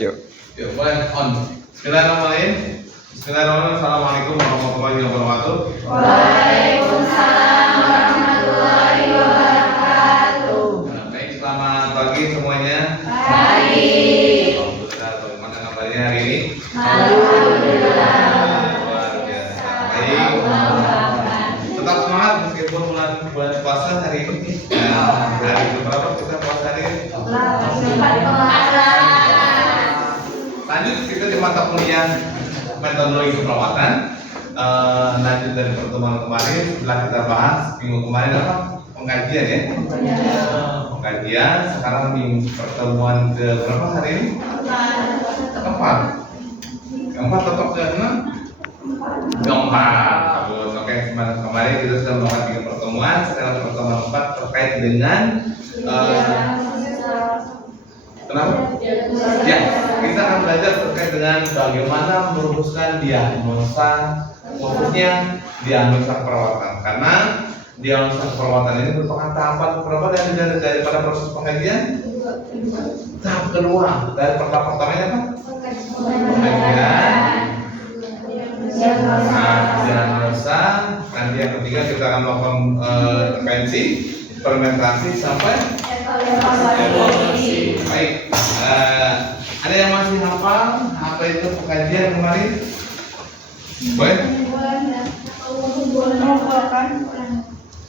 Yuk. Yuk, boleh on. Bismillahirrahmanirrahim. Bismillahirrahmanirrahim. Assalamualaikum warahmatullahi wabarakatuh. Waalaikumsalam warahmatullahi wabarakatuh. Baik, selamat pagi semuanya. Baik. Alhamdulillah, bagaimana kabarnya hari ini? Alhamdulillah. Luar biasa. Baik. Tetap semangat meskipun bulan puasa hari ini. Hari berapa kita puasa hari ini? Lanjut kita di mata kuliah metodologi keperawatan. Lanjut dari pertemuan kemarin setelah kita bahas minggu kemarin apa? Pengkajian ya. Pengkajian. Sekarang di pertemuan ke berapa hari ini? Keempat. Keempat tetap ke enam? Keempat. Bagus. Oke, kemarin kita sudah melakukan 3 pertemuan. Sekarang pertemuan 4 terkait dengan kenapa? Ya, kita akan belajar terkait dengan bagaimana merumuskan diagnosa, khususnya diagnosa perawatan. Karena diagnosa perawatan ini merupakan tahapan berapa daripada proses pengkajian? Tahap kedua. Dari tahap pertamanya apa? Pengkajian, diagnosa. Nanti yang ketiga kita akan melakukan intervensi, fermentasi sampai evaluasi. Baik, ada yang masih hafal apa itu pengkajian kemarin? Boleh?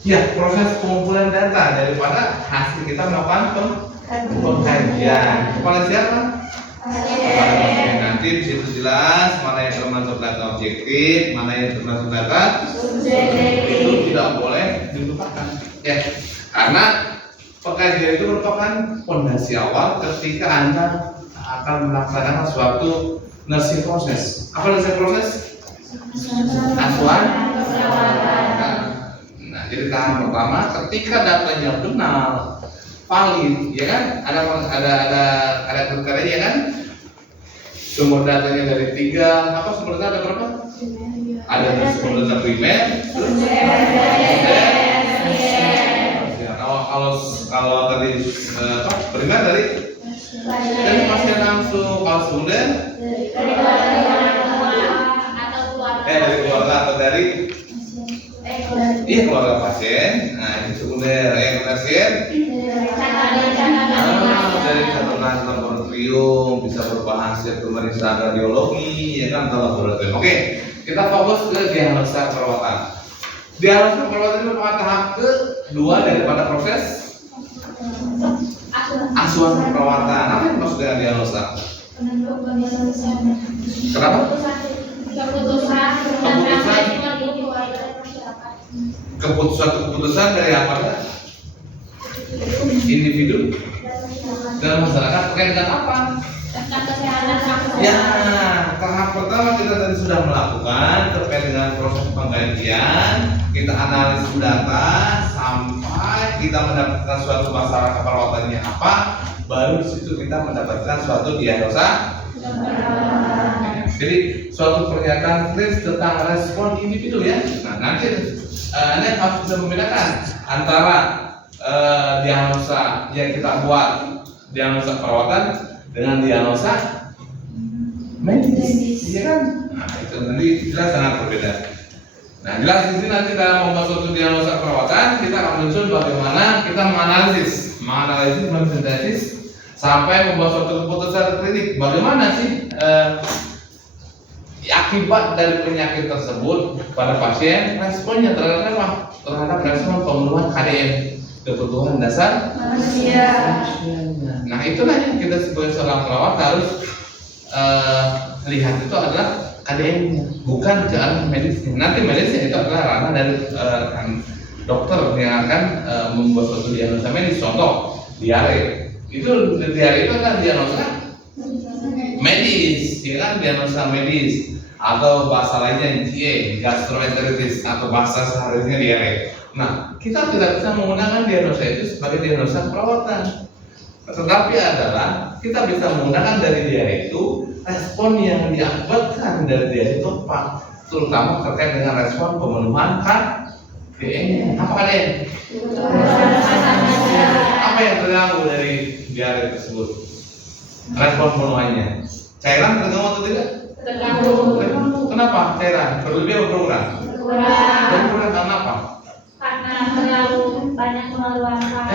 Ya, proses pengumpulan data daripada hasil kita melakukan pengkajian. Kepada siapa? Nanti di situ jelas mana yang termasuk data objektif, mana yang termasuk data itu tidak boleh dilupakan. Ya, karena pengkajian itu merupakan fondasi awal ketika Anda akan melaksanakan suatu nursing proses. Apa nursing proses? Asuhan. Nah, jadi tahap pertama ketika datanya benar, valid, ya kan? Ada kriterianya kan? Sumber datanya dari 3, apa sumber data ada berapa? Ada sumber data primer, kalau tadi primer dari pasien langsung, kalau sekunder dari keluarga atau dari keluarga pasien. Nah, ini sekunder. Yang tersier dari catatan laboratorium, bisa berupa hasil pemeriksaan radiologi, ya kan, atau laboratorium. Oke, kita fokus ke diagnosa perawatan. Diagnosa perawatan itu merupakan tahap kedua daripada proses asuhan perawatan. Apa yang maksud dengan diagnosa? Kenapa? Keputusan dari apa? Individu dalam masyarakat terkait dengan apa? Ya, tahap pertama kita tadi sudah melakukan terkait dengan proses pengkajian. Kita analisis data sampai kita mendapatkan suatu masalah keperawatannya apa, baru di situ kita mendapatkan suatu diagnosa. Jadi suatu pernyataan klinis tentang respon individu ya. Nah, nanti Anda harus bisa membedakan antara diagnosa yang kita buat, diagnosa perawatan dengan diagnosa medis, iya kan? Nah, itu nanti jelas sangat berbeda. Nah, jelas di sini nanti dalam membuat suatu diagnosa perawatan kita akan muncul bagaimana kita menganalisis mensintesis sampai membuat suatu keputusan klinik. Bagaimana sih akibat dari penyakit tersebut pada pasien, responnya terhadap apa? Terhadap respon pemenuhan KDM, kebutuhan dasar manusia. Nah, itulah yang kita sebagai seorang perawat harus lihat, itu adalah KDM-nya, bukan ke arah medisnya. Nanti medisnya itu adalah ranah dari dokter yang akan membuat suatu diagnosa medis. Contoh, diare. Itu diare itu adalah diagnosa medis, ya kan, diagnosa medis. Atau bahasa lainnya GE, gastroenteritis, atau bahasa sehari-harinya diare. Nah, kita tidak bisa menggunakan diagnosa itu sebagai diagnosa perawatan. Tetapi adalah kita bisa menggunakan dari diare itu respon yang diakibatkan dari diare itu apa, terutama terkait dengan respon pemenuhan KDM. Apa KDM? Apa yang terganggu dari diare tersebut? respon pulmonnya. Cairan terganggu atau tidak? Terganggu. Kenapa cairan? Berlebih atau berkurang? Kurang. Berkurang karena apa? Karena terlalu banyak mengeluarkan.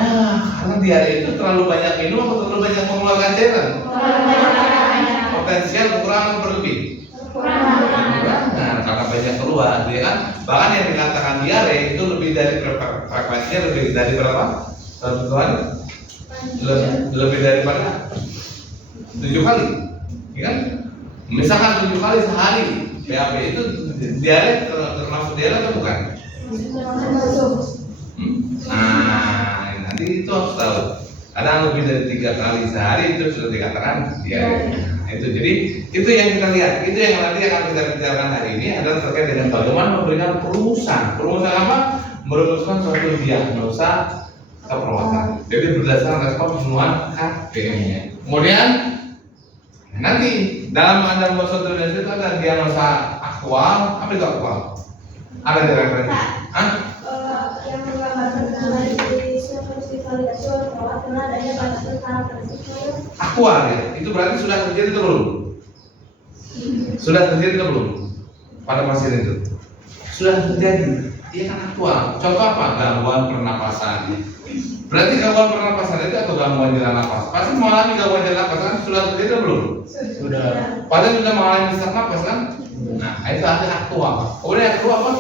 Karena diare itu terlalu banyak minum atau terlalu banyak mengeluarkan cairan? Potensial kurang atau berlebih? Kurang. Nah, karena banyak keluar, ya kan? Bahkan yang dikatakan diare itu lebih dari frekuensinya lebih dari berapa? Satu hari? Lebih daripada 7 kali, ya kan? Misalkan 7 kali sehari, BAB itu diare termasuk diare atau bukan? Nah, nanti itu harus tahu. Kadang lebih dari 3 kali sehari itu sudah dikatakan diare. Itu jadi itu yang kita lihat, itu yang nanti akan kita bicarakan hari ini adalah terkait dengan bagaimana memberikan perumusan apa? Merumuskan suatu diagnosa keperawatan. Jadi berdasarkan respon pemenuhan KPM-nya. Kemudian nanti dalam Anda membuat suatu diagnosa itu ada diagnosa aktual. Apa itu aktual? Ada di referensi? Hah? Yang menggambarkan dari harus divalidasi oleh perawat karena adanya pada karakteristik Aktual ya, itu berarti sudah terjadi atau belum? Sudah terjadi atau belum? Pada pasien itu sudah terjadi, iya kan aktual. Contoh apa? Gangguan pernapasan. Berarti gangguan pernapasan itu atau gangguan jalan nafas? Pasti mengalami gangguan jalan nafas kan? Sudah terjadi atau belum? Sudah. Padahal sudah mengalami sesak nafas kan? Nah, itu artinya aktual. Kemudian yang kedua apa?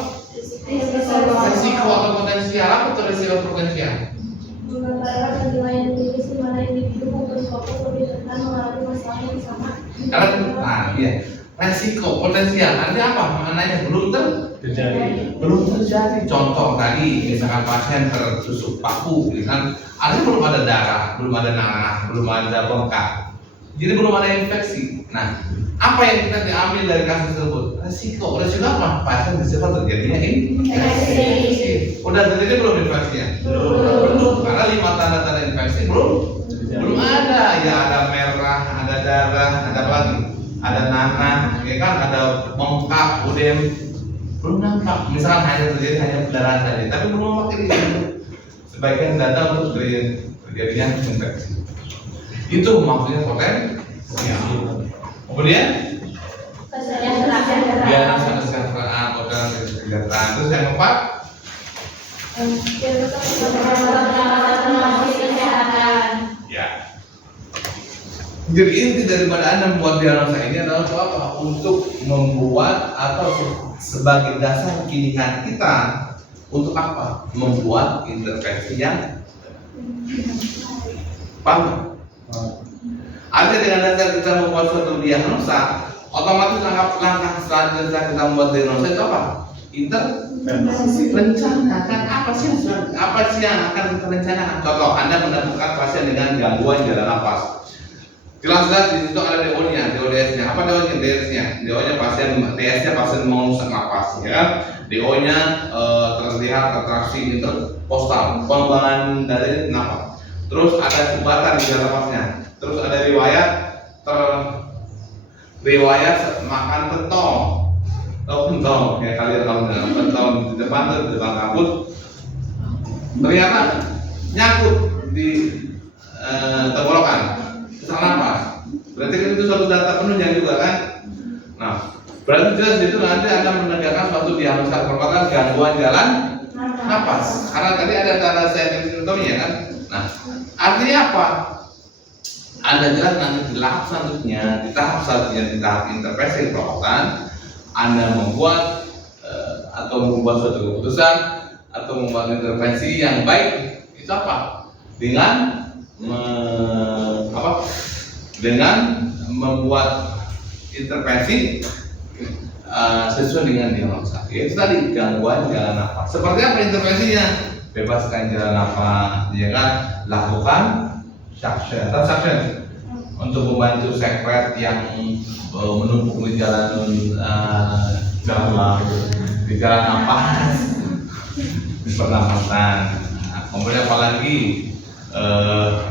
Resiko atau potensial. Apa itu resiko atau potensial? menggambarkan bagaimana individu di mana individu maupun kelompok lebih rentan mengalami masalah yang sama. Karena, iya. Resiko potensial. Artinya apa? Maknanya belum terjadi. Contoh tadi, misalkan pasien tertusuk paku, kan? Artinya belum ada darah, belum ada nanah, belum ada bengkak. Jadi belum ada infeksi. Nah, apa yang kita diambil dari kasus tersebut? Resiko apa? Pasien bisa terjadinya infeksi. Udah terjadi belum infeksinya? Belum. Karena 5 tanda-tanda infeksi belum ada. Ya ada merah, ada darah, ada apa lagi? Ada nanah, ya kan? Ada bengkak, udem. Belum nampak. Misalkan hanya pendarahan saja, tapi belum memakai itu. Sebagian data untuk terjadinya infeksi. Itu maksudnya potensial. Kemudian diagnosa kesejahteraan, kesejahteraan. Terus yang keempat, ya. Jadi inti daripada Anda membuat diagnosa ini adalah untuk apa? Untuk membuat atau sebagai dasar pilihan kita untuk apa? Membuat intervensi yang paham. Artinya dengan dasar kita membuat suatu diagnosa, otomatis langkah selanjutnya kita membuat diagnosa itu apa? Rencanakan apa sih yang akan kita rencanakan. Contoh, Anda menemukan pasien dengan gangguan jalan nafas. Jelas-jelas di situ ada DO-nya, DO-DS-nya. Apa DO-nya? DS-nya. DO-nya pasien, DS-nya pasien mengusak nafas, ya kan? DO-nya terlihat kontraksi interkostal, pengembangan dadanya kenapa? Terus ada sumbatan di jalan nafasnya. Terus ada riwayat makan pentol. Pentol, ya kalian tahu nggak? Pentol di depan rambut. Ternyata nyangkut di tenggorokan, sesak nafas. Berarti kan itu suatu data penunjang juga kan? Nah, berarti jelas itu nanti akan menegakkan suatu diagnosa merupakan gangguan jalan nafas. Karena tadi ada tanda simptomnya kan? Nah, artinya apa? Anda jelas nanti di tahap selanjutnya, di tahap intervensi perawatan, Anda membuat atau membuat suatu keputusan atau membuat intervensi yang baik itu apa? Dengan membuat intervensi sesuai dengan diagnosa. Yaitu tadi gangguan jalan nafas. Seperti apa intervensinya? Bebaskan jalan nafas, ya kan? Lakukan suction untuk membantu sekret yang menumpuk di jalan nafas, di pernapasan. Nah, kemudian apalagi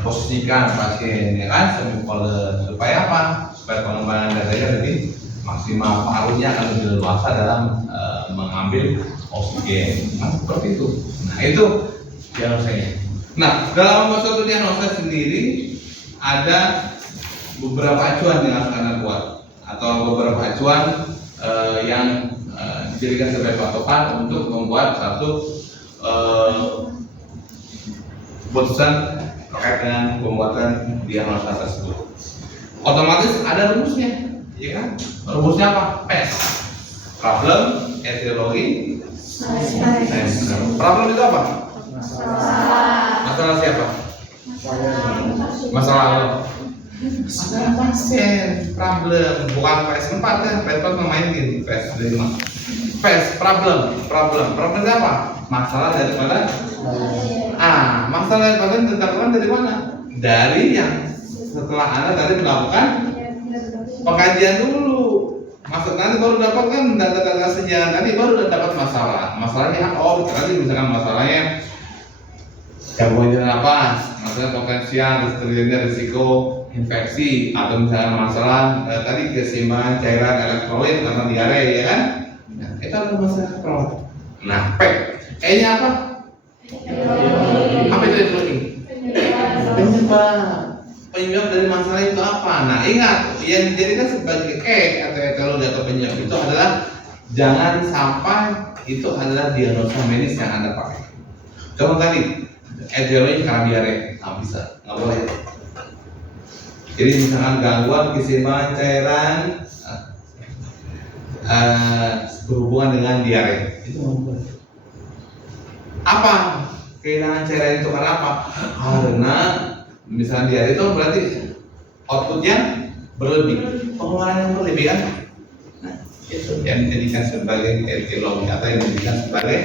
posisikan pasien, ya kan, semicolon supaya apa? Supaya pengembangan dadanya lebih maksimal, parunya akan lebih leluasa dalam mengambil oksigen. Nah, seperti itu. Nah, itu diagnosanya. Nah, dalam membuat suatu diagnosa sendiri ada beberapa acuan yang harus Anda buat atau beberapa acuan yang dijadikan sebagai patokan untuk membuat satu keputusan terkait dengan pembuatan diagnosa tersebut. Otomatis ada rumusnya, ya kan? Rumusnya apa? PES. Problem, etiologi, science. Problem itu apa? Masalah siapa? Masalah lo. Masalah pasien. Problem, bukan PS4 ya. PS4 memainin PS5. PS problem itu apa? Masalah daripada masalah daripada ditentukan dari mana? Dari yang setelah Anda tadi melakukan pengkajian dulu. Maksud nanti baru dapat kan data-data sejarah, tadi baru dapat masalahnya apa? Tadi misalkan masalahnya gangguan napas, masalah potensial terjadinya risiko infeksi, atau misalnya masalah tadi keseimbangan cairan elektrolit karena diare, ya kan? Nah, itu adalah masalah keperawatan. Nah, E-nya apa? Apa itu etiologi? Penyebab dari masalah itu apa? Nah, ingat, yang dijadikan sebagai atau etiologi atau penyebab itu adalah jangan sampai itu adalah diagnosa medis yang Anda pakai. Contoh tadi, etiologi karena diare, nggak bisa, nggak boleh. Jadi misalkan gangguan keseimbangan cairan berhubungan dengan diare, itu nggak boleh. Apa kehilangan cairan itu karena apa? Karena misalnya diare itu berarti outputnya berlebih, pengeluaran yang berlebih kan? Nah, itu yang dijadikan sebagai etiologi atau yang dijadikan sebagai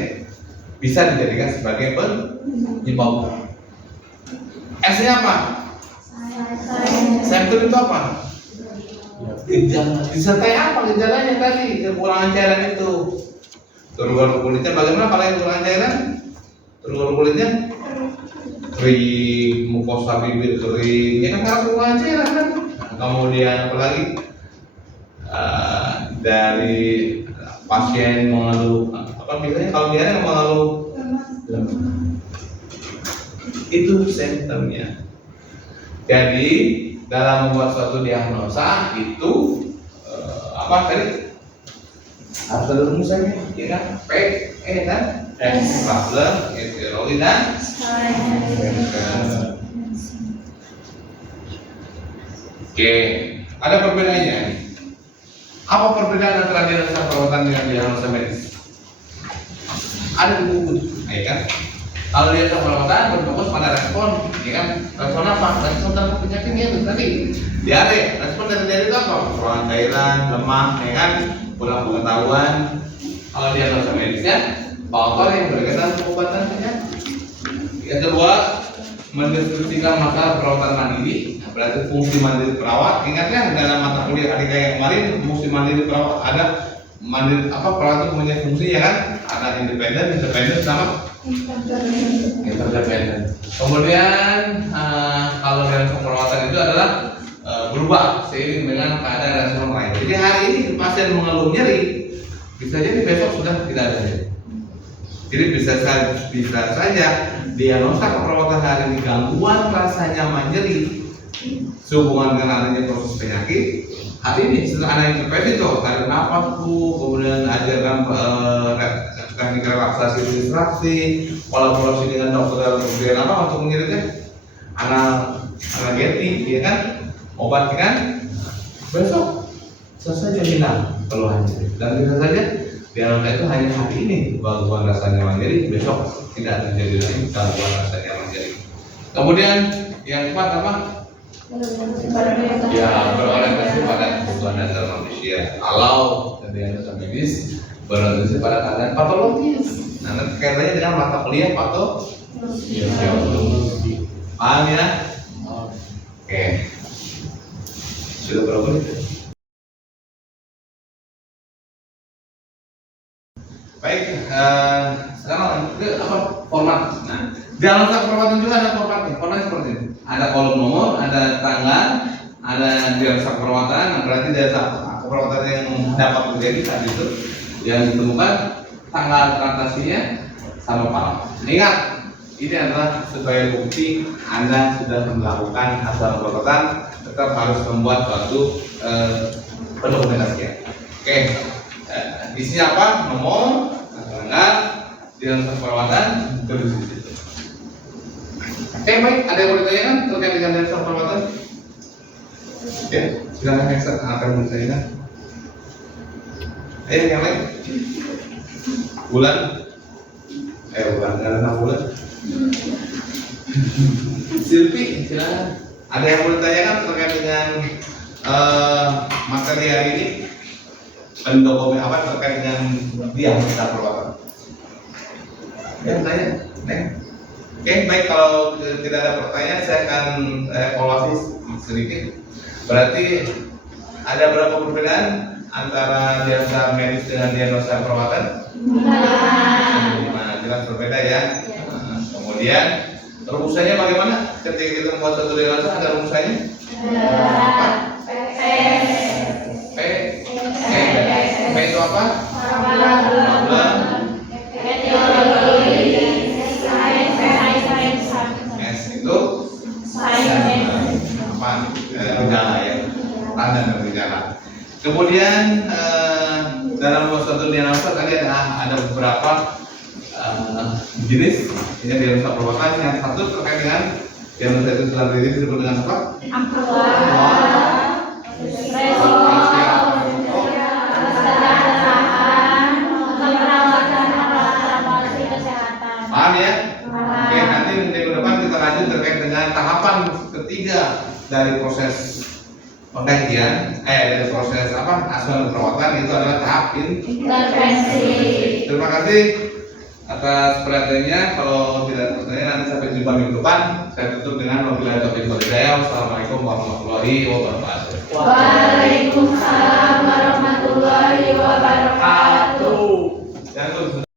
bisa dijadikan sebagai penyebab. S-nya apa? Symptom itu apa? Gejala. Disertai apa gejalanya tadi? Kekurangan cairan itu. Turun kulitnya bagaimana kalau yang kekurangan cairan? Turun kulitnya kering, mukosa bibir kering, ya kan karena kekurangan cairan kan. Kemudian apalagi dari pasien mengeluh apa biasanya kalau dia mengeluh itu simptomnya. Jadi dalam membuat suatu diagnosa itu apa tadi harus ada rumusnya, ya kan? P, E dan S. Problem, etiologi dan Oke, ada perbedaannya. Apa perbedaan antara diagnosa perawatan dengan diagnosa medis? Ada di buku, ya kan? Kalau diagnosa perawatan berfokus pada respon, ya kan? Respon apa? Respon terhadap penyakitnya itu tadi. Diare, respon dari diare itu apa? Kekurangan cairan, lemah, ya kan? Kurang pengetahuan. Kalau diagnosa medisnya, faktor yang berkaitan pengobatan penyakit. Yang kedua, mendeskripsikan masalah perawatan mandiri. Berarti fungsi mandiri perawat. Ingat ya dalam mata kuliah adik yang kemarin, fungsi mandiri perawat ada mandiri apa perawat itu punya fungsi ya kan? Ada independen sama interdependen. Kemudian kalau dalam perawatan itu adalah berubah seiring dengan keadaan respon lain. Jadi hari ini pasien mengeluh nyeri, bisa jadi besok sudah tidak ada nyeri. Jadi bisa saja diagnosa keperawatan hari ini gangguan rasa nyaman nyeri sehubungan dengan adanya proses penyakit. Hari ini setelah ada intervensi itu tarik nafas kemudian ajarkan teknik relaksasi distraksi, kolaborasi dengan dokter kemudian apa untuk menyeritnya analgetik, ya kan, obat kan, besok selesai jadi hilang keluhannya. Dan bisa saja diagnosa itu hanya hari ini gangguan rasa nyaman nyeri, besok tidak terjadi lagi gangguan rasa nyaman nyeri. Kemudian yang keempat apa? Ya, berorientasi pada kebutuhan dasar manusia. Kalau diagnosa medis berorientasi pada keadaan patologis. Nah, nanti kaitannya dengan mata kuliah patologi. Paham ya? Oke. Sudah berapa menit? Baik, sekarang ke apa format? Nah, diagnosa keperawatan juga ada formatnya. Formatnya seperti ini. Ada kolom nomor, ada tanggal, ada diagnosa keperawatan. Nah, berarti diagnosa keperawatan yang dapat terjadi saat itu yang ditemukan, tanggal transaksinya sama Pak. Ingat, ini adalah sebagai bukti Anda sudah melakukan asuhan perbuatan, tetap harus membuat suatu pendokumentasian. Oke, isinya apa? Nomor, tanggal, dinas perawatan, terus di situ. Oke, baik. Ada yang mau ditanyakan terkait dengan dinas perawatan? Ya, silakan Heksa, apa yang mau ditanyakan? Ayo yang lain. Bulan, bulan, nggak ada 6 bulan. Silvi, silakan. Ada yang mau ditanyakan terkait dengan materi hari ini? Pendokumen apa terkait dengan dia kita perbuatan? Ya, tanya, Neng. Oke, baik, kalau tidak ada pertanyaan, saya akan evaluasi sedikit. Berarti ada berapa perbedaan antara diagnosa medis dengan diagnosa perawatan? Jelas berbeda ya. Kemudian rumusannya bagaimana? Ketika kita membuat satu diagnosa ada rumusannya? Apa? P itu apa? S itu apa? Gejala ya, tanda dan gejala. Kemudian dalam suatu diagnosa tadi ada beberapa jenis ini diagnosa perbuatan. Yang satu terkait dengan diagnosa itu sendiri disebut dengan apa? Paham ya? Oke, nanti minggu depan kita lanjut terkait dengan tahapan ketiga dari proses pengkajian, dari proses asuhan perawatan, itu adalah tahap intervensi. Terima kasih atas perhatiannya. Kalau tidak ada pertanyaan, nanti sampai jumpa minggu depan. Saya tutup dengan wabillahi taufiq wal hidayah. Wassalamualaikum warahmatullahi wabarakatuh. Waalaikumsalam warahmatullahi wabarakatuh. Jangan lupa